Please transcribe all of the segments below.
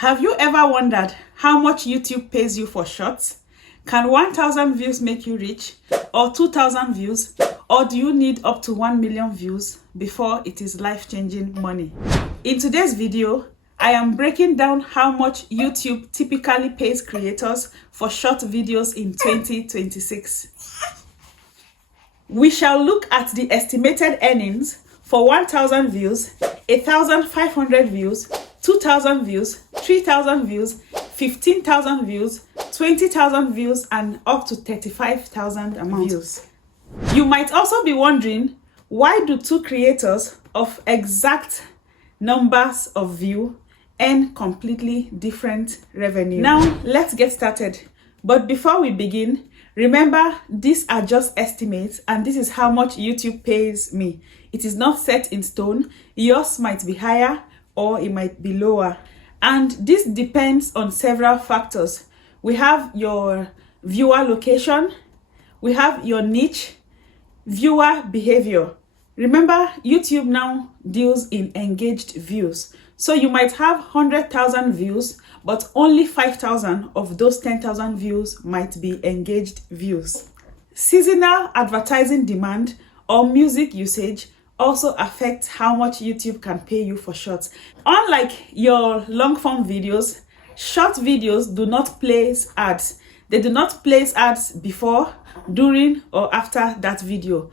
Have you ever wondered how much YouTube pays you for shorts? Can 1,000 views make you rich, or 2,000 views, or do you need up to 1 million views before it is life-changing money? In today's video, I am breaking down how much YouTube typically pays creators for short videos in 2026. We shall look at the estimated earnings for 1,000 views, 1,500 views, 2,000 views, 3,000 views, 15,000 views, 20,000 views, and up to 35,000 views. You might also be wondering, why do two creators of exact numbers of views earn completely different revenue? Now, let's get started. But before we begin, remember, these are just estimates and this is how much YouTube pays me. It is not set in stone. Yours might be higher or it might be lower. And this depends on several factors. We have your viewer location, we have your niche, viewer behavior. Remember, YouTube now deals in engaged views. So you might have 100,000 views, but only 5,000 of those 10,000 views might be engaged views. Seasonal advertising demand or music usage also affects how much YouTube can pay you for shorts. Unlike your long form videos, short videos do not place ads. They do not place ads before, during, or after that video.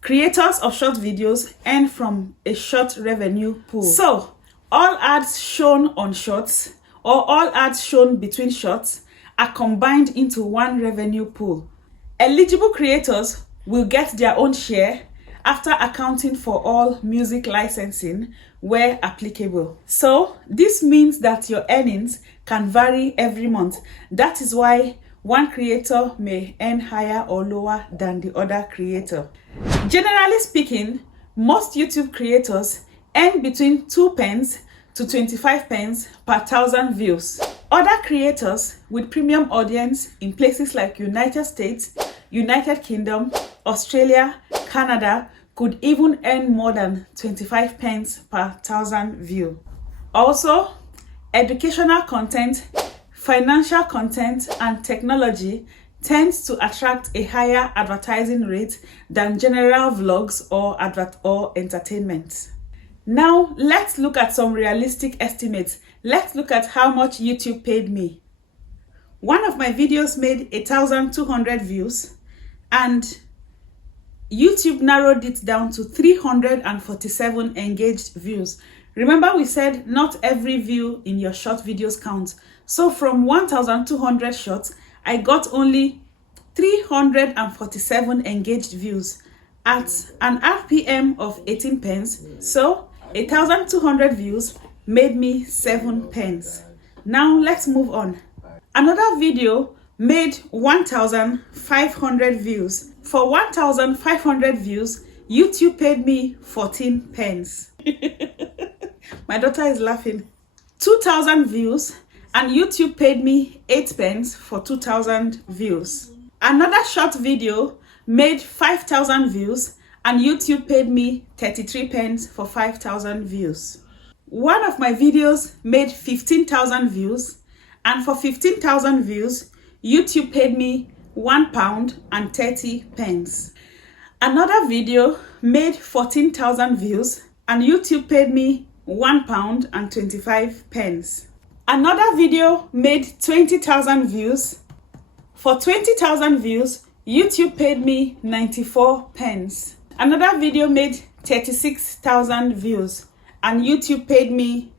Creators of short videos earn from a short revenue pool. So, all ads shown on shorts or all ads shown between shorts are combined into one revenue pool. Eligible creators will get their own share after accounting for all music licensing where applicable. So this means that your earnings can vary every month. That is why one creator may earn higher or lower than the other creator. Generally speaking, most YouTube creators earn between 2 pence to 25 pence per 1,000 views. Other creators with premium audience in places like United States, United Kingdom, Australia, Canada could even earn more than 25 pence per 1,000 views. Also, educational content, financial content, and technology tends to attract a higher advertising rate than general vlogs or entertainment. Now, let's look at some realistic estimates. Let's look at how much YouTube paid me. One of my videos made 1,200 views and YouTube narrowed it down to 347 engaged views. Remember, we said not every view in your short videos counts. So from 1,200 shots, I got only 347 engaged views at an RPM of 18 pence. So 1,200 views made me 7 pence. Now let's move on. Another video made 1,500 views. For 1,500 views, YouTube paid me 14 pence. My daughter is laughing. 2,000 views and YouTube paid me 8 pence for 2,000 views. Another short video made 5,000 views and YouTube paid me 33 pence for 5,000 views. One of my videos made 15,000 views and for 15,000 views, YouTube paid me £1 and 30 pence. Another video made 14,000 views and YouTube paid me £1 and 25 pence. Another video made 20,000 views. For 20,000 views, YouTube paid me 94 pence. Another video made 36,000 views and YouTube paid me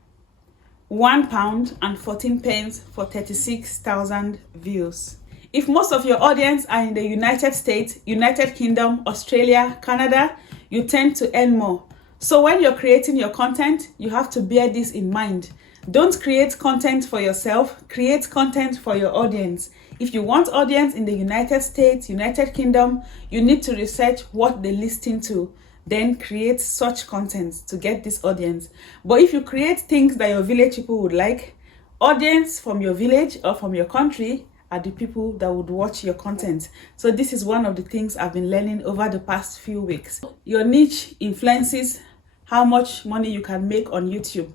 £1 and 14 pence for 36,000 views. If most of your audience are in the United States, United Kingdom, Australia, Canada, you tend to earn more. So when you're creating your content, you have to bear this in mind. Don't create content for yourself, create content for your audience. If you want audience in the United States, United Kingdom, you need to research what they listen to, then create such content to get this audience. But if you create things that your village people would like, audience from your village or from your country are the people that would watch your content. So this is one of the things I've been learning over the past few weeks. Your niche influences how much money you can make on YouTube.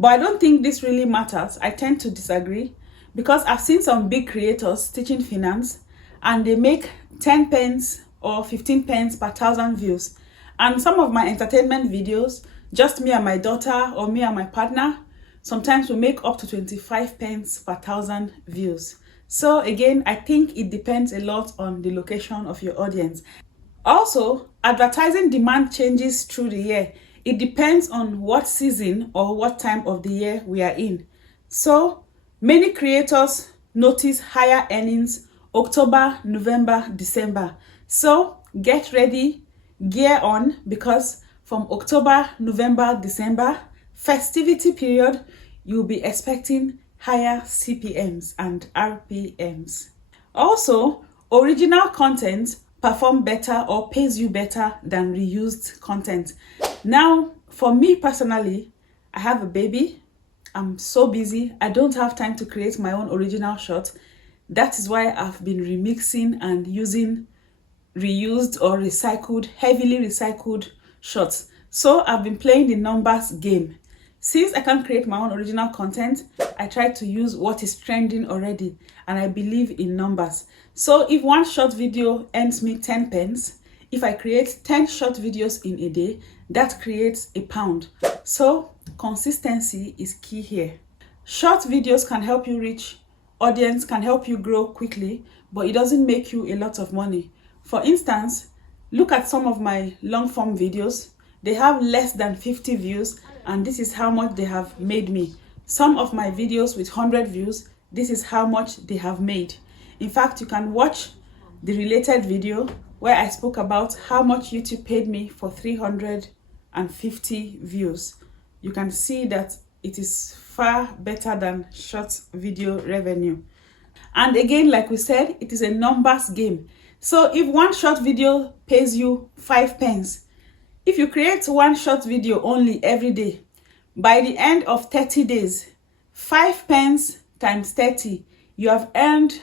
But I don't think this really matters. I tend to disagree because I've seen some big creators teaching finance and they make 10 pence or 15 pence per 1,000 views. And some of my entertainment videos, just me and my daughter or me and my partner, sometimes we make up to 25 pence per 1,000 views. So again, I think it depends a lot on the location of your audience. Also, advertising demand changes through the year. It depends on what season or what time of the year we are in. So many creators notice higher earnings October, November, December. So get ready, gear on, because from October, November, December, festivity period, you'll be expecting higher CPMs and RPMs. Also, original content perform better or pays you better than reused content. Now, for me personally, I have a baby. I'm so busy. I don't have time to create my own original shot. That is why I've been remixing and using reused or recycled, heavily recycled shots. So I've been playing the numbers game. Since I can't create my own original content, I try to use what is trending already, and I believe in numbers. So if one short video earns me 10 pence, if I create 10 short videos in a day, that creates £1. So consistency is key here. Short videos can help you reach audience, can help you grow quickly, but it doesn't make you a lot of money. For instance, look at some of my long form videos. They have less than 50 views, and this is how much they have made me. Some of my videos with 100 views, this is how much they have made. In fact, you can watch the related video where I spoke about how much YouTube paid me for 350 views. You can see that it is far better than short video revenue. And again, like we said, it is a numbers game. So if one short video pays you 5 pence, if you create one short video only every day, by the end of 30 days, 5 pence times 30, you have earned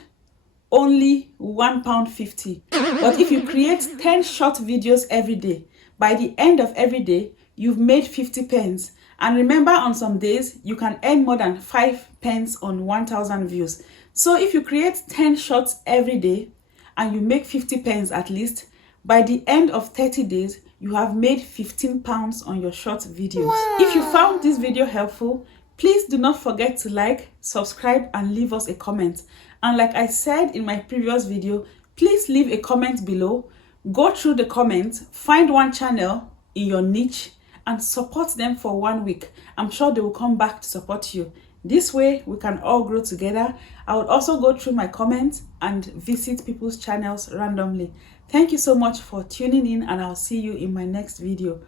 only £1.50. But if you create 10 short videos every day, by the end of every day, you've made 50 pence. And remember, on some days, you can earn more than 5 pence on 1,000 views. So if you create 10 shots every day and you make 50 pence at least, by the end of 30 days, you have made £15 on your short videos. Wow. If you found this video helpful, please do not forget to like, subscribe, and leave us a comment. And like I said in my previous video, please leave a comment below. Go through the comments, find one channel in your niche, and support them for 1 week. I'm sure they will come back to support you. This way, we can all grow together. I would also go through my comments and visit people's channels randomly. Thank you so much for tuning in, and I'll see you in my next video.